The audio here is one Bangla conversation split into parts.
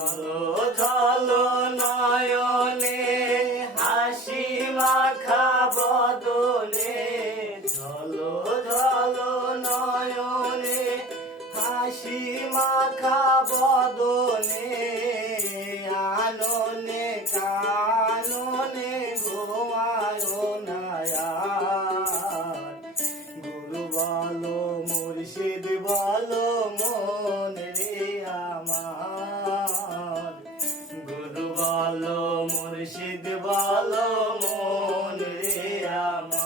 ঝলো ঝলো নয়নে হাসি মাখা বদনে, ঝলো ঝলো নয়নে হাসি মাখা বদনে, আননে কাননে ঘুমায় না আর। গুরু বলো মুর্শিদ বলো মন রে আমার, গুরু বলো মুর্শিদ বলো মন রে আমার।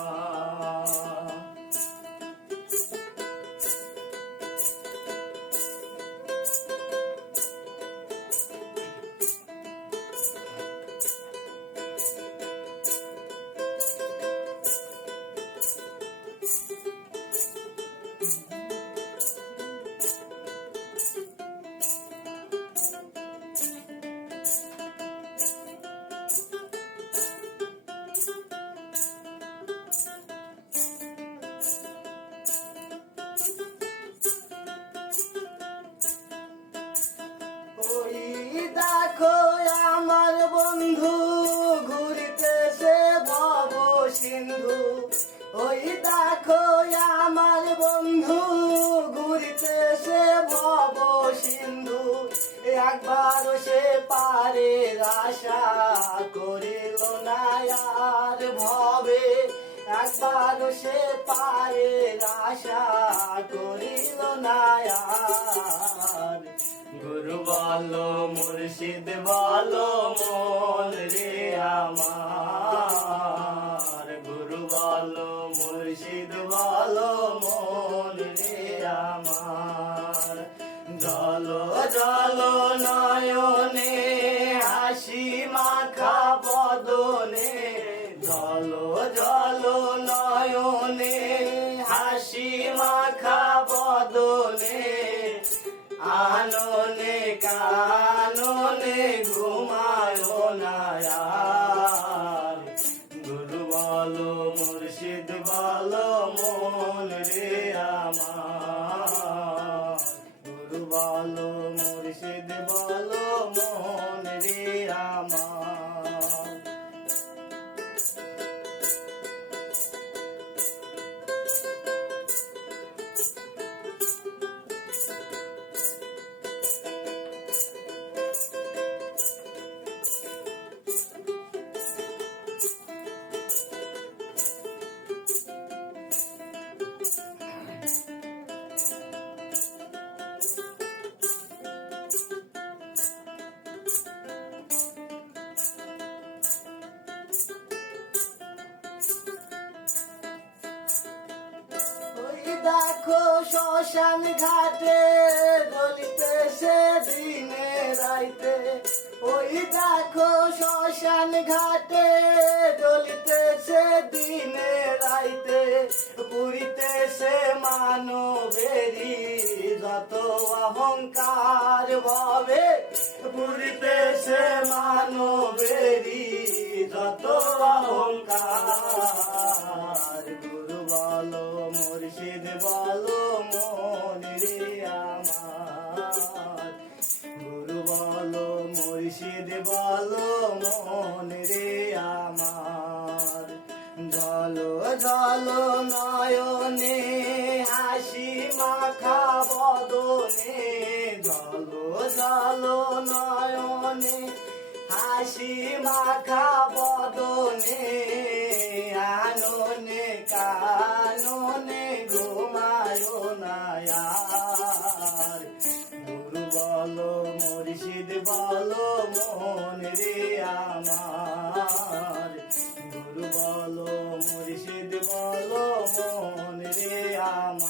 ওই দেখো আমার বন্ধু ঘুরতেছে ভব সিন্ধু, ওই দেখো আমার বন্ধু ঘুরতেছে ভব সিন্ধু, একবার সে পারে আশা করিল না আর ভবে, একবার সে পারে আশা করিল না আর। গুরু বলো মুর্শিদ বলো মন রে আমার, গুরু বলো মুর্শিদ বলো মন রে আমার। ঝলো ঝলো নয়নে হাসি মাখা বদনে, ঝলো ঝলো নয়নে হাসি মাখা বদনে, আননে কাননে ঘুমায় না আর। গুরু বলো মুর্শিদ বলো মন রে আমার, গুরু বলো মুর্শিদ বলো মন রে আমার। দেখো শ্মশান ঘাটে জ্বলিতেছে দিনে রাইতে, ওই দেখো শ্মশান ঘাটে জ্বলিতেছে দিনে রাইতে, পুরিতেছে মানবেরি যত অহংকার ভবে, পুরিতেছে মানবেরি যত অহংকার। গুরু বলো মুর্শিদ বলো মন রে আমার, গুরু বলো মুর্শিদ বলো মন রে আমার। ঝলো ঝলো নয়নে হাসি মাখা বদনে, ঝলো ঝলো নয়নে হাসি মাখা বদনে, আননে কাননে ঘুমায় না আর। গুরু বলো মুর্শিদ বলো মন রে আমার, গুরু বলো মুর্শিদ বলো মন রে আমার।